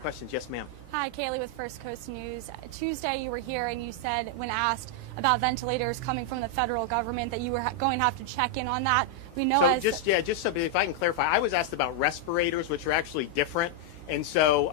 questions. Yes, ma'am. Hi, Kaylee with First Coast News. Tuesday you were here and you said, when asked about ventilators coming from the federal government, that you were going to have to check in on that. We know so just so if I can clarify, I was asked about respirators, which are actually different. And so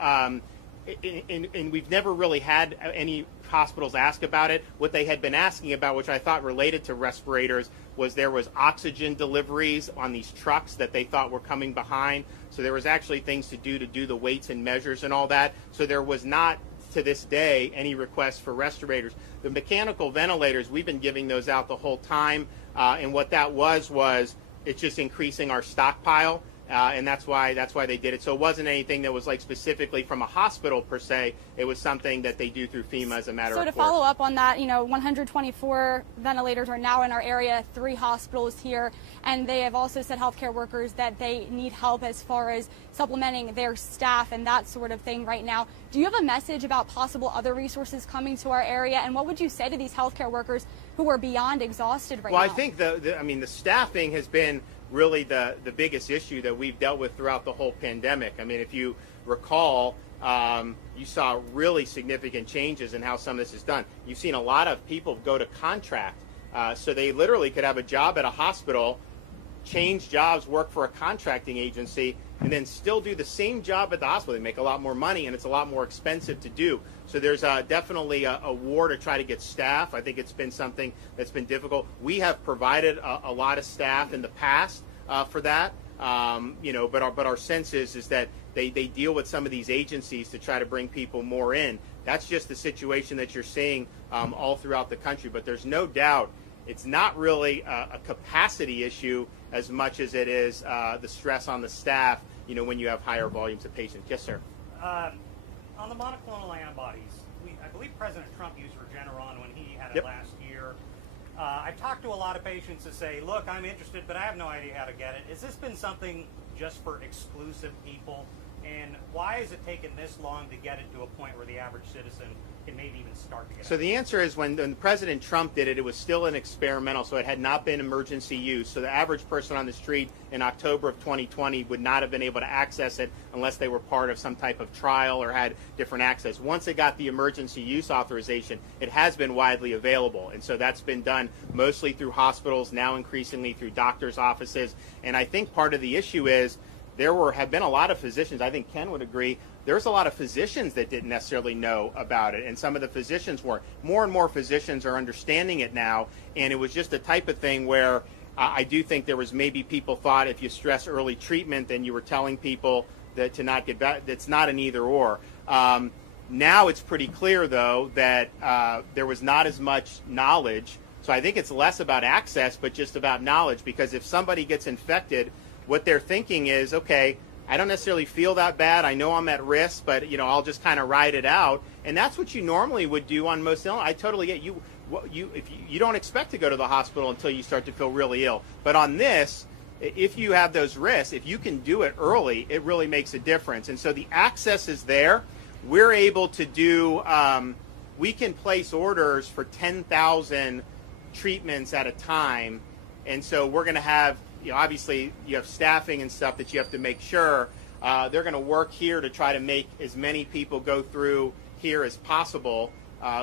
and we've never really had any hospitals ask about it. What they had been asking about, which I thought related to respirators, was there was oxygen deliveries on these trucks that they thought were coming behind. So there was actually things to do the weights and measures and all that. So there was not, to this day, any request for respirators. The mechanical ventilators, we've been giving those out the whole time. And what that was it's just increasing our stockpile. And that's why they did it. So it wasn't anything that was like specifically from a hospital per se. It was something that they do through FEMA as a matter of course. So to follow up on that, 124 ventilators are now in our area, 3 hospitals here, and they have also said healthcare workers that they need help as far as supplementing their staff and that sort of thing right now. Do you have a message about possible other resources coming to our area, and what would you say to these healthcare workers who are beyond exhausted right now? Well, I think the staffing has been really the biggest issue that we've dealt with throughout the whole pandemic. I mean, if you recall, you saw really significant changes in how some of this is done. You've seen a lot of people go to contract, so they literally could have a job at a hospital, change jobs, work for a contracting agency, and then still do the same job at the hospital. They make a lot more money, and it's a lot more expensive to do. So there's definitely a war to try to get staff. I think it's been something that's been difficult. We have provided a lot of staff in the past for that, but our sense is that they deal with some of these agencies to try to bring people more in. That's just the situation that you're seeing all throughout the country. But there's no doubt it's not really a capacity issue as much as it is the stress on the staff, when you have higher volumes of patients. Yes, sir. On the monoclonal antibodies, I believe President Trump used Regeneron when he had it last year. I've talked to a lot of patients that say, look, I'm interested, but I have no idea how to get it. Has this been something just for exclusive people? And why has it taken this long to get it to a point where the average citizen can maybe even start to get it? So the answer is when President Trump did it, it was still an experimental, so it had not been emergency use. So the average person on the street in October of 2020 would not have been able to access it unless they were part of some type of trial or had different access. Once it got the emergency use authorization, it has been widely available. And so that's been done mostly through hospitals, now increasingly through doctors' offices. And I think part of the issue is have been a lot of physicians, I think Ken would agree, there's a lot of physicians that didn't necessarily know about it, and some of the physicians weren't. More and more physicians are understanding it now, and it was just a type of thing where I do think there was maybe people thought if you stress early treatment, then you were telling people that to not get back. That's not an either or. Now it's pretty clear, though, that there was not as much knowledge. So I think it's less about access, but just about knowledge, because if somebody gets infected, what they're thinking is, okay, I don't necessarily feel that bad. I know I'm at risk, but I'll just kind of ride it out. And that's what you normally would do on most illness. I totally get you. If you don't expect to go to the hospital until you start to feel really ill. But on this, if you have those risks, if you can do it early, it really makes a difference. And so the access is there. We're able to do. We can place orders for 10,000 treatments at a time, and so we're going to have. Obviously, you have staffing and stuff that you have to make sure. They're going to work here to try to make as many people go through here as possible,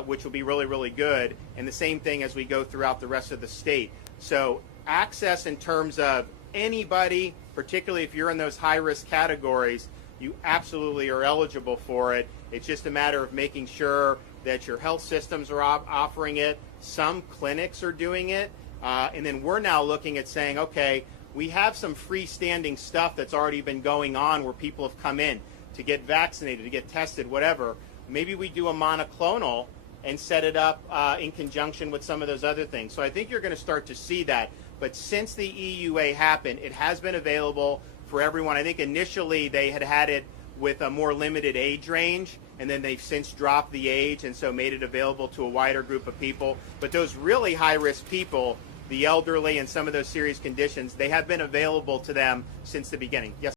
which will be really, really good. And the same thing as we go throughout the rest of the state. So access in terms of anybody, particularly if you're in those high-risk categories, you absolutely are eligible for it. It's just a matter of making sure that your health systems are offering it. Some clinics are doing it. And then we're now looking at saying, okay, we have some freestanding stuff that's already been going on where people have come in to get vaccinated, to get tested, whatever. Maybe we do a monoclonal and set it up in conjunction with some of those other things. So I think you're going to start to see that. But since the EUA happened, it has been available for everyone. I think initially they had it with a more limited age range, and then they've since dropped the age and so made it available to a wider group of people. But those really high-risk people, the elderly and some of those serious conditions, they have been available to them since the beginning. Yes.